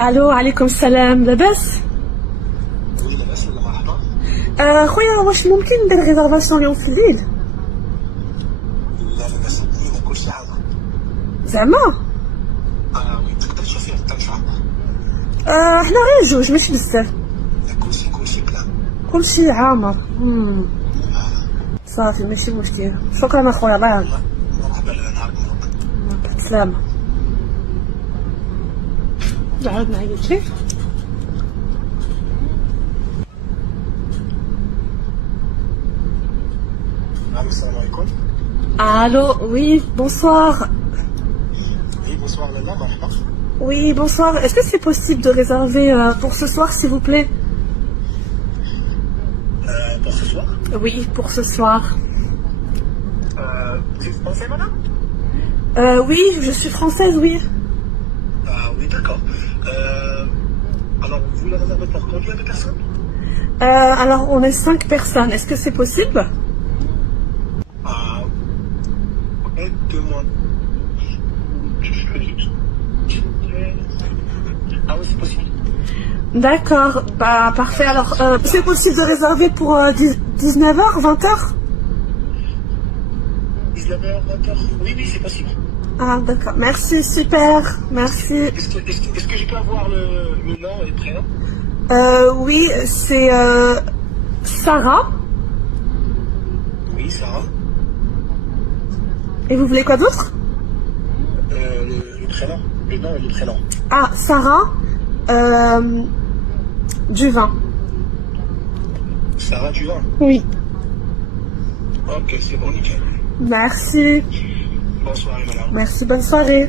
الو عليكم السلام لاباس. وي لاباس ولا مرحبا. خويا واش ممكن ندير ريزرفاسيون اليوم في الليل؟ لا لاباس بنينه كلشي حاضر. زعما وي تقدر تشوف فيه حتى ان شاء الله. حنا غير جوج ماشي بزاف. لا كلشي بلان. كلشي عامر. صافي ماشي مشكل. شكرا اخويا الله يعاونك. مرحبا نهار مبروك. سلامة. عاود معايا شي. نعم السلام عليكم. Allô, oui, bonsoir. Oui bonsoir لالا مرحبا. Oui, bonsoir. Est-ce que c'est possible de réserver pour ce soir, s'il vous plaît? Pour ce soir. Oui, pour ce soir. Vous êtes français madame? Oui, je suis française, oui. Oui d'accord. Alors vous voulez réserver pour combien de personnes? Alors, on est 5 personnes. Est-ce que c'est possible? Aide-moi. Ah oui c'est possible. D'accord, bah parfait. Alors, c'est possible de réserver pour 19h, 20h? 19h, 20h. Oui c'est possible. Ah, d'accord. Merci, super. Merci. Est-ce que je peux avoir le nom et le prénom? Oui, c'est Sarah. Oui Sarah. Et vous voulez quoi d'autre? Le prénom. Le nom et le prénom. Ah, Sarah Duvin. Sarah Duvin. Oui. Ok, c'est bon, nickel. Merci. Bonsoir madame. Merci, bonne soirée.